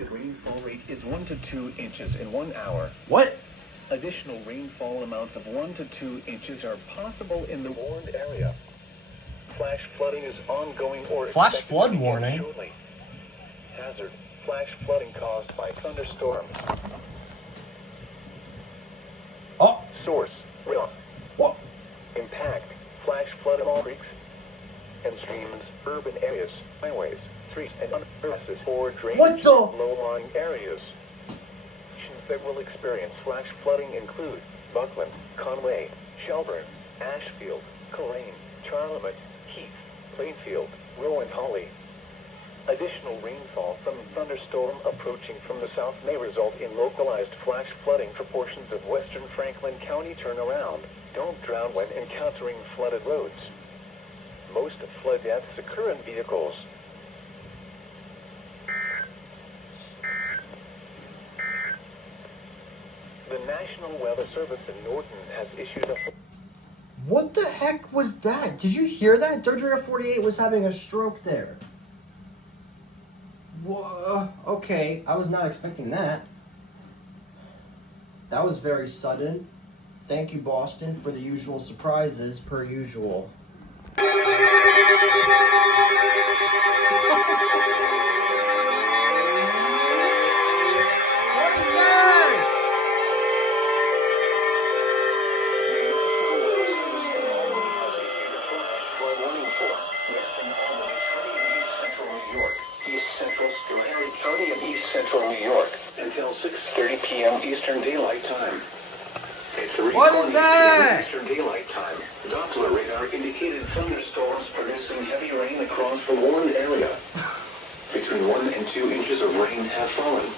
expected rainfall rate is 1 to 2 inches in 1 hour. What? Additional rainfall amounts of 1 to 2 inches are possible in the warned area. Flash flooding is ongoing or Flash expected flood to begin warning? shortly. Hazard: flash flooding caused by thunderstorms. Oh. Source: radar. What? Impact: flash flood in all creeks and streams, urban areas, highways, streets, and underpasses or drainage What the? low-lying areas. Regions that will experience flash flooding include Buckland, Conway, Shelburne, Ashfield, Coleraine, Charlemont, Heath, Plainfield, Rowan, Holly. Additional rainfall from thunderstorm approaching from the south may result in localized flash flooding for portions of western Franklin County. Turn around. Don't drown when encountering flooded roads. Most flood deaths occur in vehicles. The National Weather Service in Norton has issued a... What the heck was that? Did you hear that? Doja 48 was having a stroke there. Whoa. Okay, I was not expecting that. That was very sudden. Thank you, Boston, for the usual surprises, per usual. County in East Central New York until 6:30 p.m. Eastern Daylight Time. What is that? Eastern Daylight Time. Doppler radar indicated thunderstorms producing heavy rain across the warned area. Between 1 and 2 inches of rain have fallen.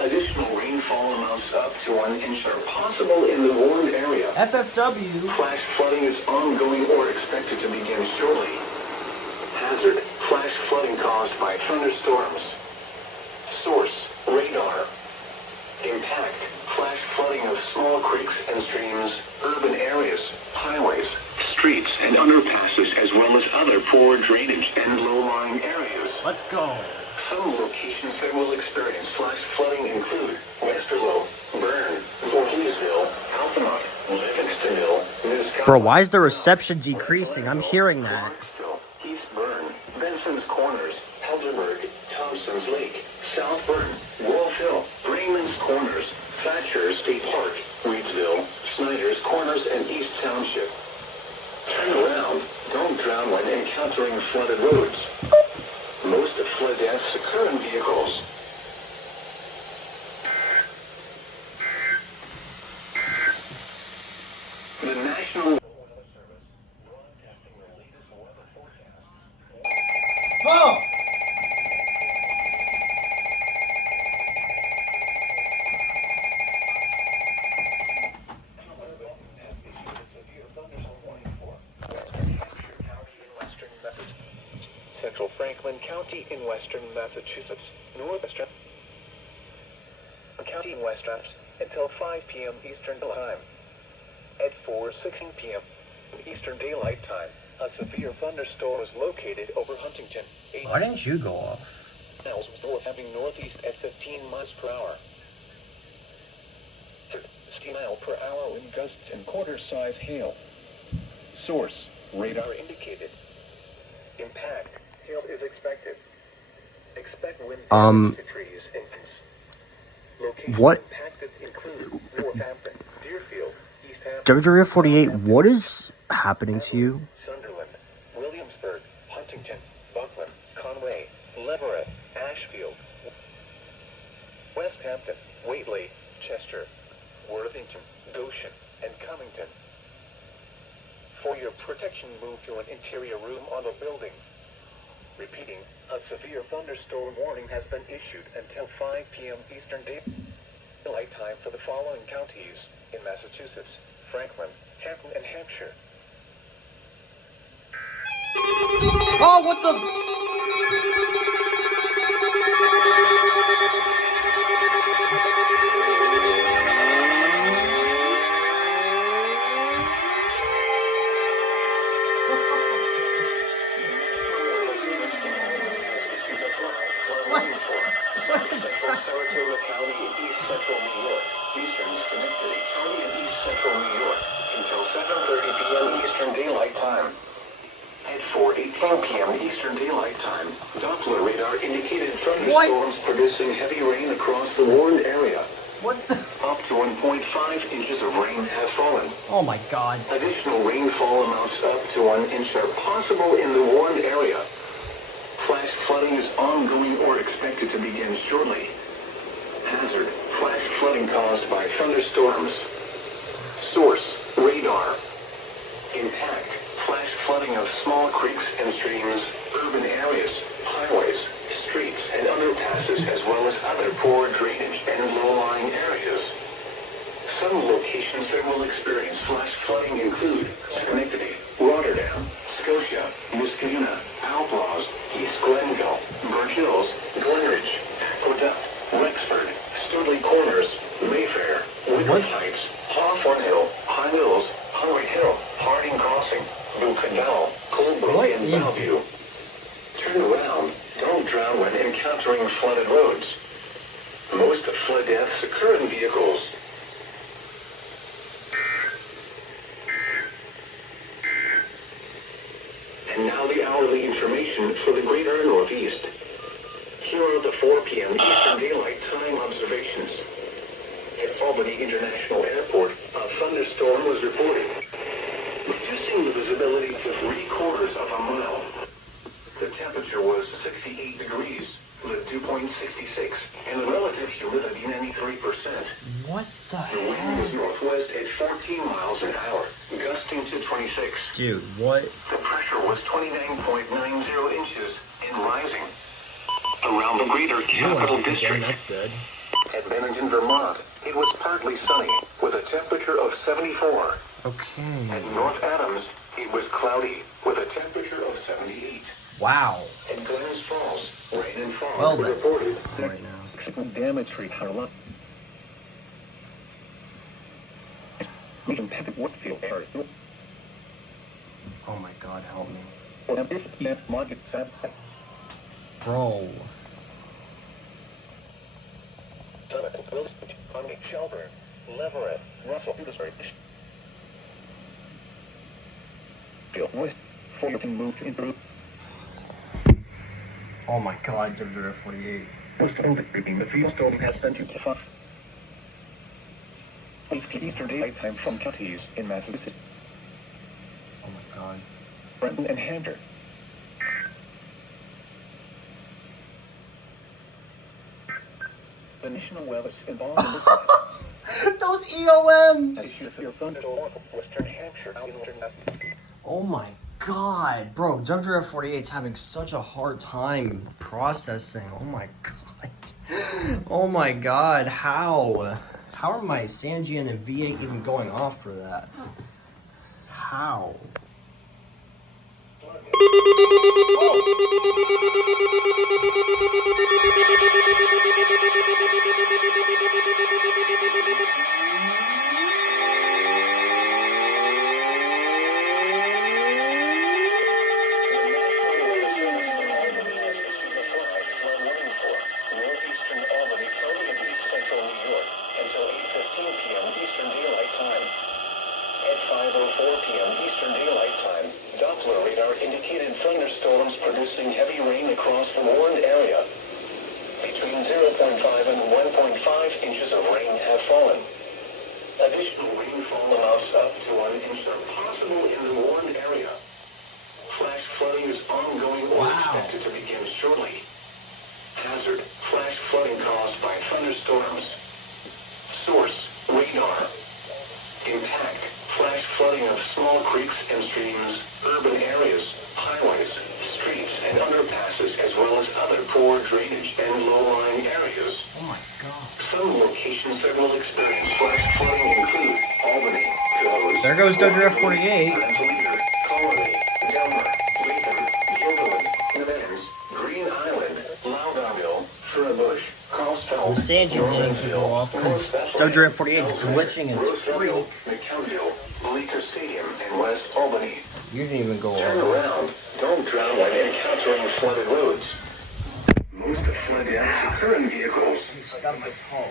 Additional rainfall amounts up to 1 inch are possible in the warned area. FFW. Flash flooding is ongoing or expected to begin shortly. Hazard: flash flooding caused by thunderstorms. Source: radar. Impact: flash flooding of small creeks and streams, urban areas, highways, streets, and underpasses, as well as other poor drainage and low-lying areas. Let's go. Some locations that will experience flash flooding include Westerlo, Bern, Voorheesville, Altamont, Livingstonville, Nisqually. Bro, why is the reception decreasing? I'm hearing that. East Bern, Benson's Corners, Helderberg, Thompson's Lake, South Bern, Wolf Hill, Raymond's Corners, Thatcher State Park, Reedsville, Snyder's Corners, and East Township. Turn around. Don't drown when encountering flooded roads. Most of flood deaths occur in vehicles. The National Weather Service broadcasting the latest weather forecast. Oh! Central Franklin County in western Massachusetts, northwestern County in West Apps, until 5 p.m. Eastern Time. At 4:16 p.m. Eastern Daylight Time, a severe thunderstorm was located over Huntington. Why didn't you go off? Miles north, having northeast at 15 miles per hour. 60 mile per hour wind gusts and quarter-size hail. Source: radar indicated. Impact: hail is expected. Expect wind damage to trees and fence. Locations What? impacted include Northampton, Deerfield, East Hampton, Doja 48, what is happening to you? Sunderland, Williamsburg, Huntington, Buckland, Conway, Leverett, Ashfield, West Hampton, Whately, Chester, Worthington, Goshen, and Cummington. For your protection, move to an interior room on the building. Repeating, a severe thunderstorm warning has been issued until 5 p.m. Eastern Daylight Time for the following counties in Massachusetts: Franklin, Hampton, and Hampshire. Oh, what the? What? Central Saratoga County in East Central New York. Eastern Schenectady County in East Central New York until 7:30 p.m. Eastern Daylight Time. At 4:18 p.m. Eastern Daylight Time, Doppler radar indicated thunderstorms producing heavy rain across the warned area. What the? Up to 1.5 inches of rain have fallen. Oh my God. Additional rainfall amounts up to 1 inch are possible in the warned area. Flash flooding is ongoing or expected to begin shortly. Hazard: flash flooding caused by thunderstorms. Source: radar. Impact: flash flooding of small creeks and streams, urban areas, highways, streets, and underpasses, as well as other poor drainage and low-lying areas. Some locations that will experience flash flooding include Schenectady, Rotterdam, Scotia, Muscatine, Outlaws, East Glenville, Burnt Hills, Glenridge, Aqueduct, Rexford, Studley Corners, Mayfair, Woodland Heights, Hawthorne Hill, High Mills, Hungry Hill, Harding Crossing, Blue Canal, Coldbrook, What and is Bellevue. this? Turn around. Don't drown when encountering flooded roads. Most flood deaths occur in vehicles. And now the hourly information for the greater Northeast. Here are the 4 p.m. Eastern Daylight Time observations. At Albany International Airport, a thunderstorm was reported, reducing the visibility to 3/4 of a mile. The temperature was 68 degrees, the dew point 66, and the relative humidity 93%. What the The wind was heck? northwest at 14 miles an hour, gusting to 26. Dude, what? The pressure was 29.90 inches and rising. Around the greater capital district That's good. at Bennington, Vermont, it was partly sunny with a temperature of 74. Okay. At North Adams, it was cloudy with a temperature of 78. Wow. At Glens Falls, rain and fog Well were then. reported. Right now. Damage for Harlem. Oh my God, help me. Summit, Bro. Wilson, Conway, Shelburne, Leverett, Russell, Petersburg. West, Fullerton moved into Oh my God, WF48. West Overtaking. The field storm has sent you to far. Eastern Daylight Time from counties in Massachusetts, Oh my God. Brenton, and Hampshire. The National Weather involved in this Those EOMs! issue for your thunderstorm, Western Hampshire, Eastern Massachusetts. Oh my God, bro, WF48's having such a hard time processing. Oh my God. Oh my God, how? How are my Sanjian and V8 even going off for that? How? Doppler radar indicated thunderstorms producing heavy rain across the warned area. Between 0.5 and 1.5 inches of rain have fallen. Additional rainfall amounts up to 1 inch are possible in the warned area. Flash flooding is ongoing or expected to begin shortly. Hazard: flash flooding caused by thunderstorms. Source: radar. Impact: flash flooding of small creeks and streams, urban areas, highways, streets, and underpasses, as well as other poor drainage and low-lying areas. Oh my God. Some locations that will experience flash flooding include Albany, Clovis, There goes WF48. Rensselaer, Colony, Delmer, Latham, Gilderland, Nevins, Green Island, Loudonville, Furbush, Carlsfeld, The Sanjian didn't even go off because WF48's glitching as freak. McCownville, Bleecker Stadium, and West Albany. You didn't even go Turn off. around. Don't drown when encountering flooded roads. Most flood deaths occur in vehicles. He stubbed my toe.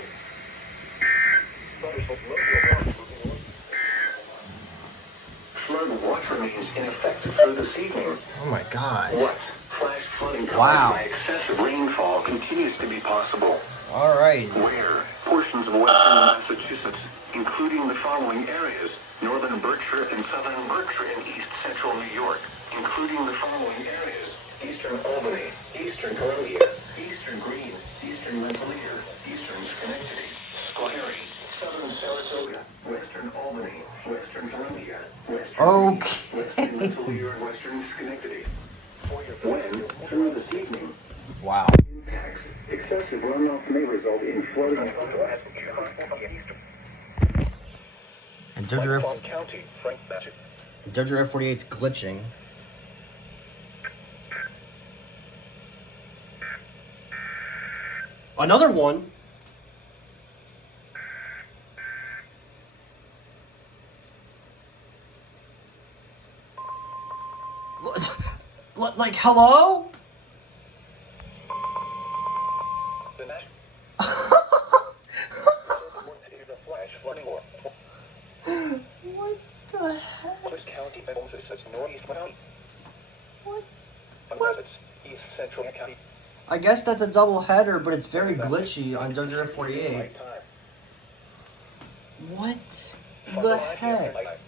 Flood watch remains in effect through this evening. Oh my god. What? Flash flooding caused Wow. by excessive rainfall continues to be possible. Alright. Where? Portions of western Massachusetts, including the following areas: northern Berkshire and southern Berkshire in east central New York, including the following areas: eastern Albany, eastern Columbia, eastern Greene, eastern Rensselaer, eastern Schenectady, Schoharie, southern Sarasota, western Albany, western Columbia, western western Rensselaer, and western Schenectady. When? Through this evening. Wow. Impacts. Excessive runoff may result in flooding. And Dodger County, Frank, Dodger F48's glitching. Another one. Like, hello? The What the heck? County, northeast county. What? East central county. I guess that's a double header, but it's very glitchy on Dodger F48. What the heck? What?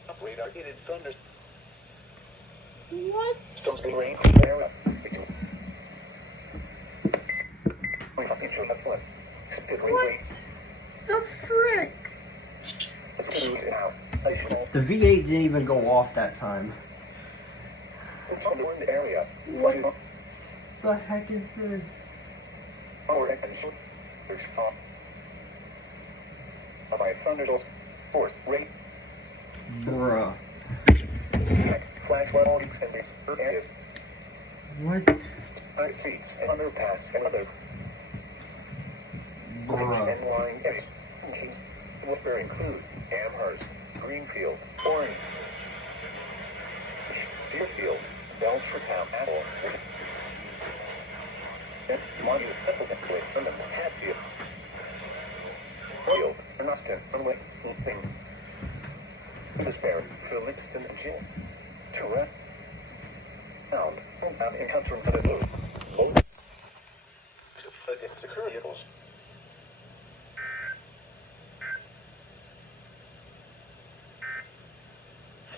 What the frick? The V8 didn't even go off that time. What the heck is this? Bruh. What? Underpass and other Bruh. Where include Amherst, Greenfield, Orange, Deerfield, Belchertown, Apple, Monument, Pendleton, Hatfield, Field, Erneston, Unwin, Thing, Despair, Phillipston, Jim, Tourette, Sound, encountering for the move. Most secure vehicles.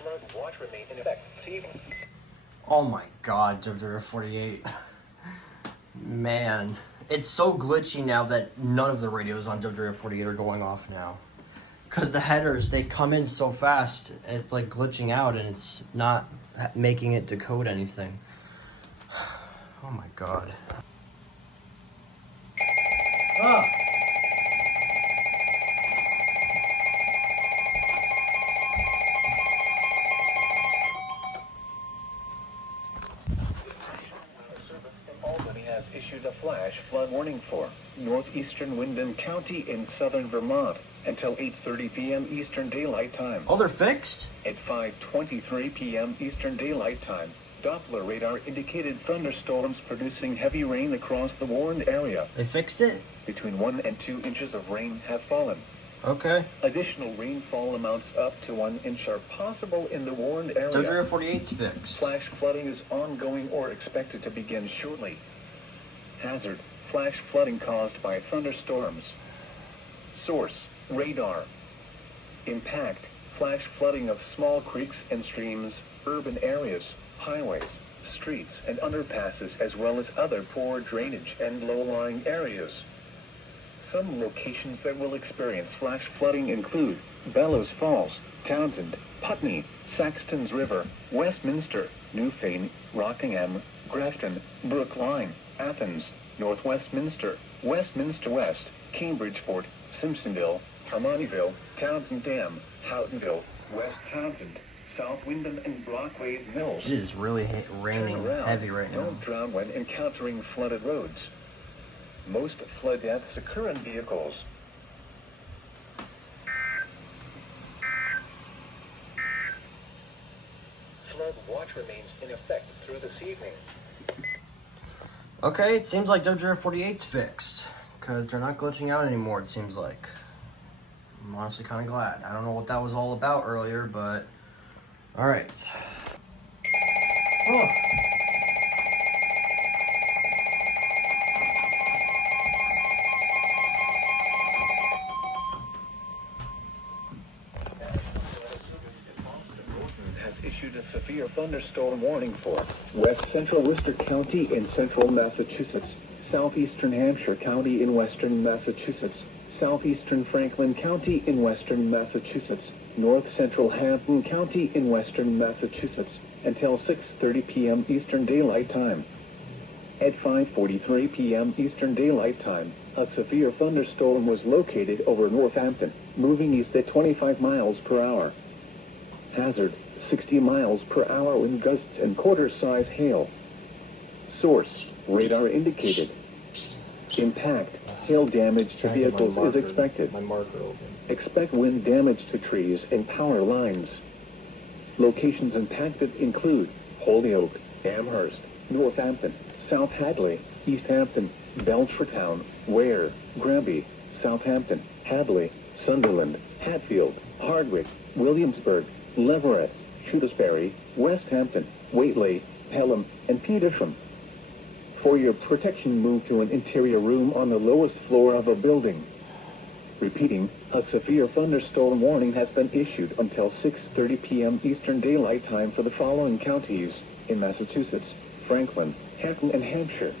Flood watch remain in effect this evening. Oh my god, Dodger F48. Man, it's so glitchy now that none of the radios on Dodger F48 are going off now. Because the headers, they come in so fast, and it's like glitching out, and it's not making it decode anything. Oh my god. Ah! Albany has issued a flash flood warning for northeastern Windham County in southern Vermont until 8:30 p.m. Eastern Daylight Time. Oh, they're fixed? At 5:23 p.m. Eastern Daylight Time, Doppler radar indicated thunderstorms producing heavy rain across the warned area. They fixed it? Between 1 and 2 inches of rain have fallen. Okay. Additional rainfall amounts up to 1 inch are possible in the warned area. Dodger F48's fixed. Flash flooding is ongoing or expected to begin shortly. Hazard: flash flooding caused by thunderstorms. Source: radar. Impact: flash flooding of small creeks and streams, urban areas, highways, streets, and underpasses, as well as other poor drainage and low-lying areas. Some locations that will experience flash flooding include Bellows Falls, Townsend, Putney, Saxton's River, Westminster, Newfane, Rockingham, Grafton, Brookline, Athens, North Westminster, Westminster West, Cambridgeport, Simpsonville, Harmonyville, Townsend Dam, Houghtonville, West Townsend, South Wyndham, and Brockway Mills. It is really raining Turn around. heavy right now. Don't drown when encountering flooded roads. Most flood deaths occur in vehicles. Flood watch remains in effect through this evening. Okay, it seems like WR48's fixed, because they're not glitching out anymore, it seems like. I'm honestly kind of glad. I don't know what that was all about earlier, but... Alright. Oh. Has issued a severe thunderstorm warning for West Central Worcester County in central Massachusetts, southeastern Hampshire County in western Massachusetts, southeastern Franklin County in western Massachusetts, north central Hampton County in western Massachusetts, until 6:30 p.m. Eastern Daylight Time. At 5:43 p.m. Eastern Daylight Time, a severe thunderstorm was located over Northampton, moving east at 25 miles per hour. Hazard: 60 miles per hour wind gusts and quarter-size hail. Source: radar indicated. Impact: hail damage to vehicles is expected. My marker open. Expect wind damage to trees and power lines. Locations impacted include Holyoke, Amherst, Northampton, South Hadley, East Hampton, Belchertown, Ware, Granby, Southampton, Hadley, Sunderland, Hatfield, Hardwick, Williamsburg, Leverett, Shutesbury, West Hampton, Whately, Pelham, and Petersham. For your protection, move to an interior room on the lowest floor of a building. Repeating, a severe thunderstorm warning has been issued until 6:30 p.m. Eastern Daylight Time for the following counties in Massachusetts: Franklin, Hampton, and Hampshire.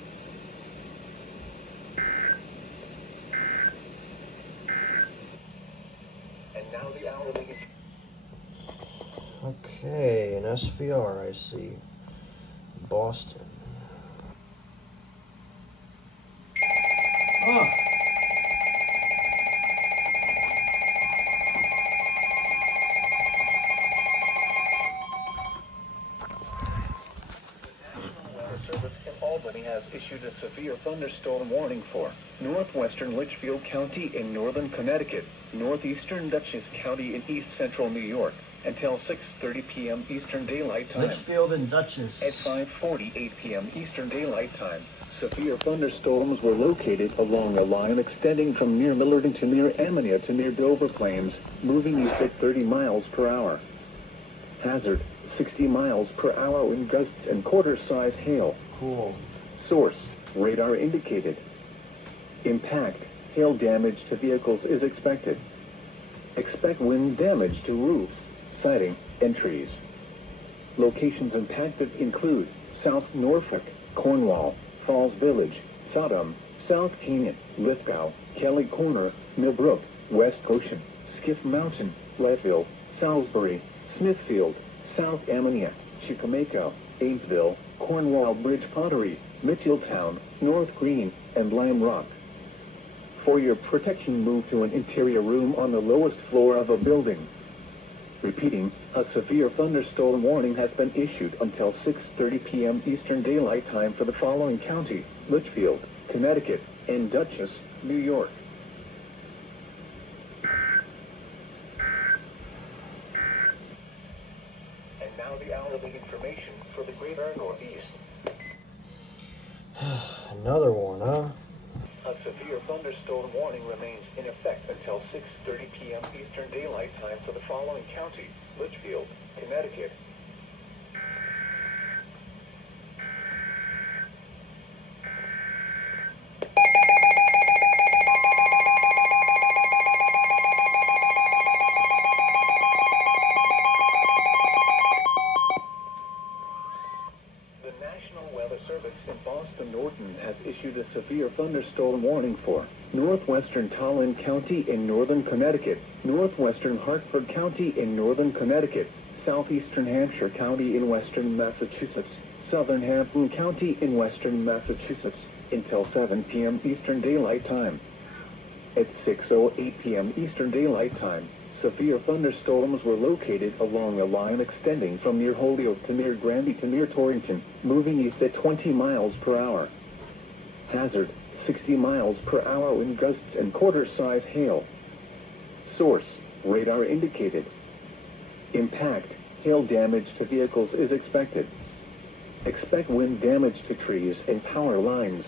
And now the hourly. Okay, an SVR, I see. Boston. Oh. Service in Albany has issued a severe thunderstorm warning for northwestern Litchfield County in northern Connecticut, northeastern Dutchess County in east central New York, until 6:30 p.m. Eastern Daylight Time. Litchfield and Dutchess. At 5:48 p.m. Eastern Daylight Time, severe thunderstorms were located along a line extending from near Millerton to near Ammonia to near Dover Plains, moving east at 30 miles per hour. Hazard: 60 miles per hour wind gusts and quarter-size hail. Cool. Source: radar indicated. Impact: hail damage to vehicles is expected. Expect wind damage to roof, siding, and trees. Locations impacted include South Norfolk, Cornwall, Falls Village, Sodom, South Canyon, Lithgow, Kelly Corner, Millbrook, West Goshen, Skiff Mountain, Leadville, Salisbury, Smithfield, South Ammonia, Chickamauga, Amesville, Cornwall Bridge Pottery, Mitchelltown, North Green, and Lime Rock. For your protection, move to an interior room on the lowest floor of a building. Repeating, a severe thunderstorm warning has been issued until 6:30 p.m. Eastern Daylight Time for the following county: Litchfield, Connecticut, and Dutchess, New York. And now the hourly information for the greater Northeast. Another one, huh? A severe thunderstorm warning remains in effect until 6:30 p.m. Eastern Daylight Time for the following county: Litchfield, Connecticut. The National Weather Service in Boston Norton has issued a severe thunderstorm warning for northwestern Tolland County in northern Connecticut, northwestern Hartford County in northern Connecticut, southeastern Hampshire County in western Massachusetts, southern Hampton County in western Massachusetts, until 7 p.m. Eastern Daylight Time. At 6:08 p.m. Eastern Daylight Time, severe thunderstorms were located along a line extending from near Holyoke to near Granby to near Torrington, moving east at 20 miles per hour. Hazard: 60 miles per hour wind gusts and quarter-size hail. Source: radar indicated. Impact: hail damage to vehicles is expected. Expect wind damage to trees and power lines.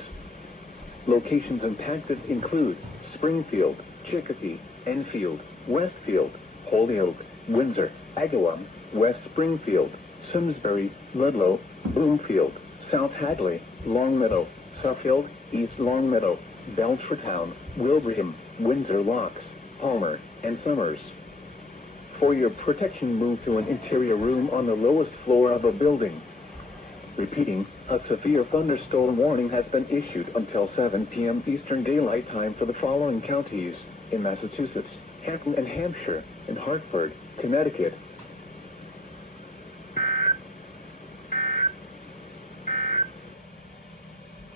Locations impacted include Springfield, Chicopee, Enfield, Westfield, Holyoke, Windsor, Agawam, West Springfield, Simsbury, Ludlow, Bloomfield, South Hadley, Longmeadow, Suffield, East Longmeadow, Belchertown, Wilbraham, Windsor Locks, Palmer, and Summers. For your protection, move to an interior room on the lowest floor of a building. Repeating, a severe thunderstorm warning has been issued until 7 p.m. Eastern Daylight Time for the following counties in Massachusetts: Hampton and Hampshire, and Hartford, Connecticut.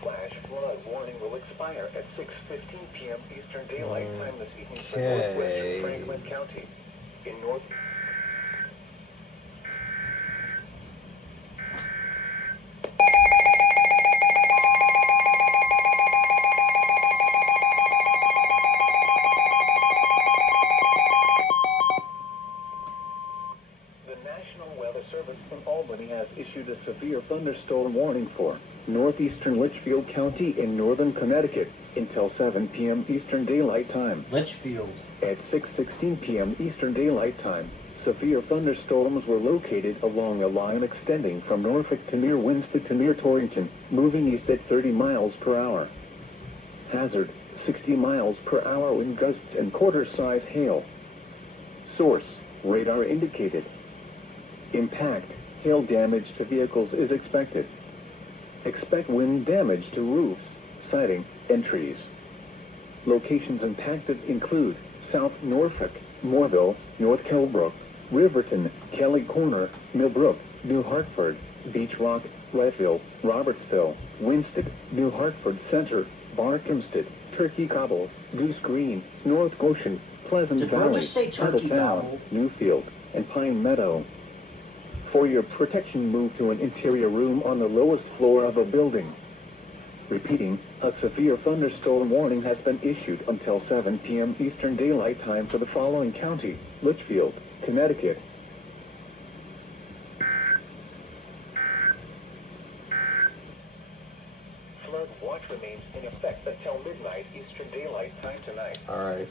Flash flood warning will expire at 6:15 p.m. Eastern Daylight Time this evening for northwestern Franklin County. In north. The National Weather Service in Albany has issued a severe thunderstorm warning for northeastern Litchfield County in northern Connecticut until 7 p.m. Eastern Daylight Time. Litchfield. At 6:16 p.m. Eastern Daylight Time, severe thunderstorms were located along a line extending from Norfolk to near Winston to near Torrington, moving east at 30 miles per hour. Hazard, 60 miles per hour wind gusts and quarter-size hail. Source, radar indicated. Impact, hail damage to vehicles is expected. Expect wind damage to roofs, siding, and trees. Locations impacted include South Norfolk, Morville, North Kilbrook, Riverton, Kelly Corner, Millbrook, New Hartford, Beach Rock, Redfield, Robertsville, Winsted, New Hartford Center, Barkhamsted, Turkey Cobble, Goose Green, North Goshen, Pleasant Did bro Valley, just say Turkey Titletown, Cobble? Newfield, and Pine Meadow. For your protection, move to an interior room on the lowest floor of a building. Repeating, a severe thunderstorm warning has been issued until 7 p.m. Eastern Daylight Time for the following county: Litchfield, Connecticut. Flood watch remains in effect until midnight Eastern Daylight Time tonight. All right.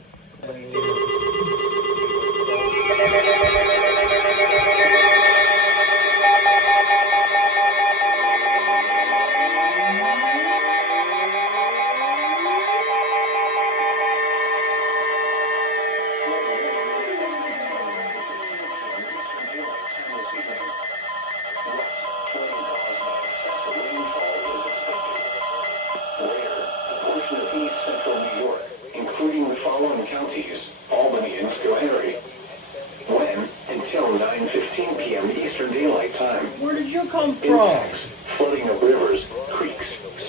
Including the following counties: Albany and Schoharie. When? Until 9:15 p.m. Eastern Daylight Time. Where did you come from? Impacts: flooding of rivers, creeks,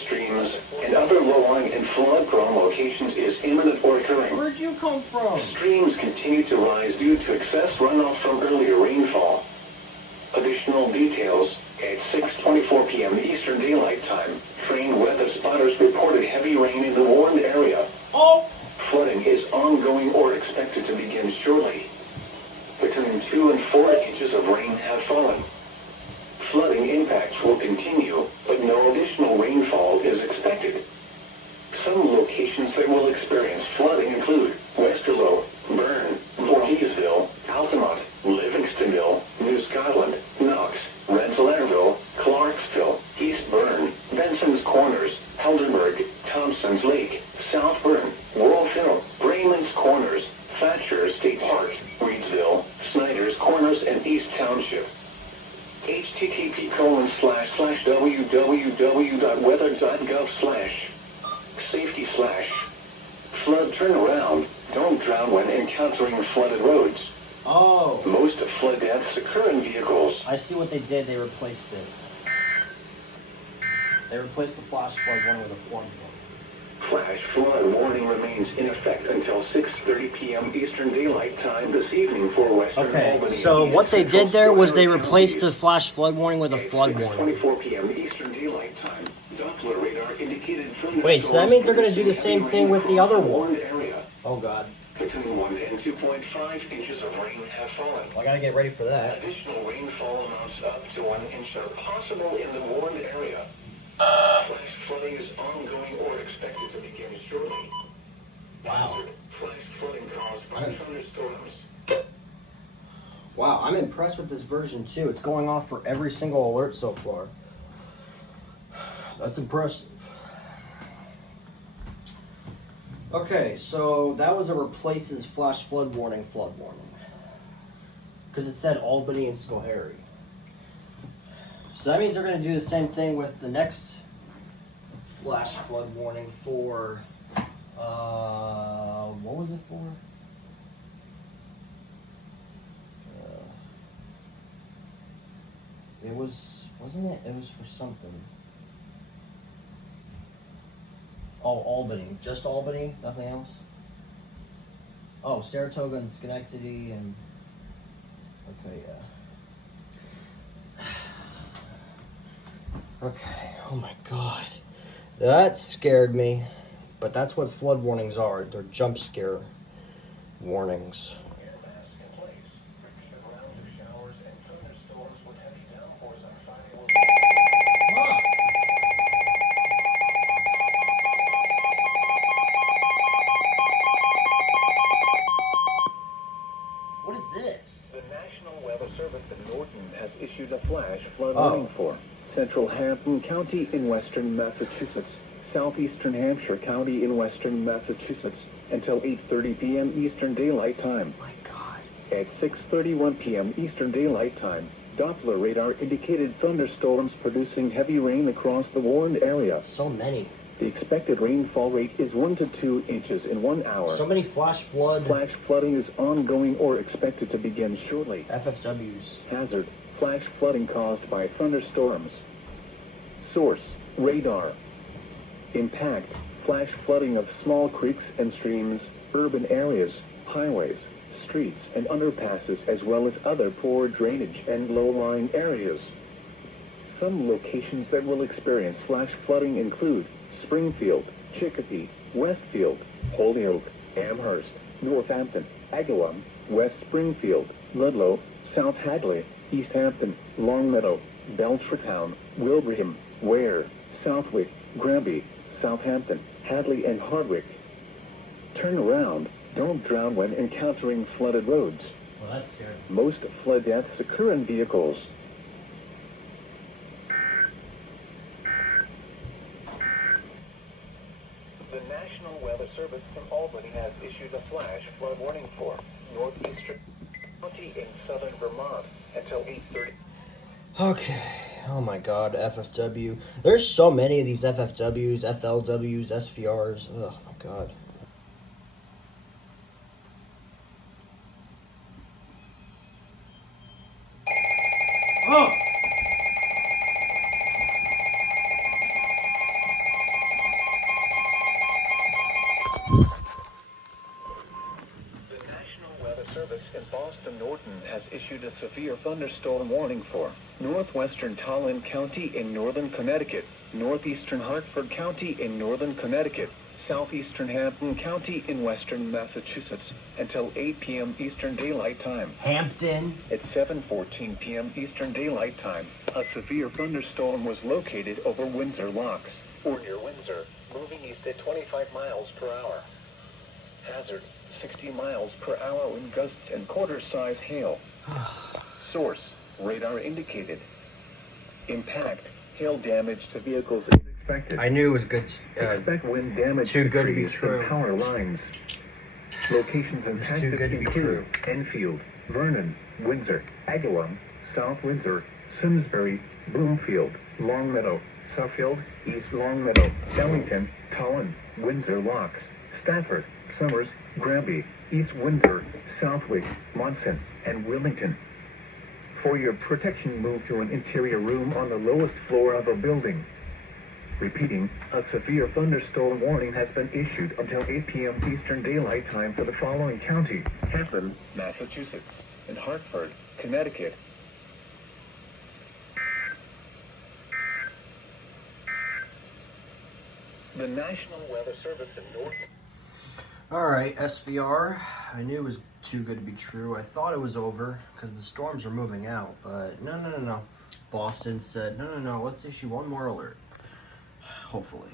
streams, and other low-lying and flood-prone locations is imminent or occurring. Where'd you come from? Streams continue to rise due to excess runoff from earlier rainfall. Additional details: at 6:24 p.m. Eastern Daylight Time, trained weather spotters reported heavy rain in the warned area. Oh! Flooding is ongoing or expected to begin shortly. Between 2 and 4 inches of rain have fallen. Flooding impacts will continue, but no additional rainfall is expected. Some locations that will experience flooding include Westerlo, Bern, Voorheesville, Altamont, Livingstonville, New Scotland, Knox, Rensselaerville, Clarksville, East Bern, Benson's Corners, Helderberg, Thompson's Lake, South Bern, Worrellville, Braeman's Corners, Thatcher State Park, Reedsville, Snyder's Corners, and East Township. http://www.weather.gov/safety/flood turnaround. Don't drown when encountering flooded roads. Oh. Most flood deaths occur in vehicles. I see what they did. They replaced it. They replaced the flash flood one with a flood one. Flash flood warning remains in effect until 6:30 p.m. Eastern Daylight Time this evening for Western Okay, Albany. so and what they Central did there was they Schoharie replaced the counties. flash flood warning with a flood At warning. 6:24 p.m. Eastern Daylight Time, Doppler radar indicated Wait, so that means they're gonna do the same thing with the other one. Area. Oh god. Between 1 and 2.5 inches of rain have fallen. I gotta get ready for that. Additional rainfall amounts up to 1 inch are possible in the warned area. Flash flooding is ongoing or expected to begin shortly. Wow. Flash flooding caused by thunderstorms. Wow, I'm impressed with this version too. It's going off for every single alert so far. That's impressive. Okay, so that was a replaces flash flood warning, because it said Albany and Schoharie. So that means they're going to do the same thing with the next flash flood warning for, what was it for? Wasn't it? It was for something. Oh, Albany. Just Albany? Nothing else? Oh, Saratoga and Schenectady and... Okay, yeah. Okay, oh my god. That scared me. But that's what flood warnings are. They're jump scare warnings. What is this? The National Weather Service in Norton has issued a flash flood warning for Central Hampton County in western Massachusetts, southeastern Hampshire County in western Massachusetts, until 8:30 p.m. Eastern Daylight Time. My god. At 6:31 p.m. Eastern Daylight Time, Doppler radar indicated thunderstorms producing heavy rain across the warned area. So many. The expected rainfall rate is 1 to 2 inches in 1 hour. So many flash flood. Flash flooding is ongoing or expected to begin shortly. FFWs. Hazard: flash flooding caused by thunderstorms. Source: radar. Impact: flash flooding of small creeks and streams, urban areas, highways, streets and underpasses, as well as other poor drainage and low-lying areas. Some locations that will experience flash flooding include Springfield, Chicopee, Westfield, Holyoke, Amherst, Northampton, Agawam, West Springfield, Ludlow, South Hadley, East Hampton, Longmeadow, Belchertown, Wilbraham, Ware, Southwick, Granby, Southampton, Hadley and Hardwick. Turn around. Don't drown when encountering flooded roads. Well, that's scary. Most flood deaths occur in vehicles. The National Weather Service in Albany has issued a flash flood warning for northeastern county in southern Vermont until 8:30. Okay. Oh my god, FFW. There's so many of these FFWs, FLWs, SVRs. Oh my god. Oh! Service in Boston Norton has issued a severe thunderstorm warning for northwestern Tolland County in northern Connecticut, northeastern Hartford County in northern Connecticut, southeastern Hampton County in western Massachusetts until 8 p.m. Eastern Daylight Time. Hampton. At 7:14 p.m. Eastern Daylight Time, a severe thunderstorm was located over Windsor Locks, or near Windsor, moving east at 25 miles per hour. Hazard: 60 miles per hour wind gusts and quarter-size hail. Source: radar indicated. Impact: hail damage to vehicles is expected. I knew it was good. Expect wind damage too to good to be trees true. and power lines. Locations impacted too good to be include true. Enfield, Vernon, Windsor, Agawam, South Windsor, Simsbury, Bloomfield, Longmeadow, Suffield, East Longmeadow, Ellington, Tolland, Windsor Locks, Stafford, Somers, Granby, East Windsor, Southwick, Monson, and Wilmington. For your protection, move to an interior room on the lowest floor of a building. Repeating, a severe thunderstorm warning has been issued until 8 p.m. Eastern Daylight Time for the following counties: Hampton, Massachusetts, and Hartford, Connecticut. The National Weather Service in North... Alright, SVR. I knew it was too good to be true. I thought it was over because the storms are moving out, but no. Boston said, no, let's issue one more alert. Hopefully.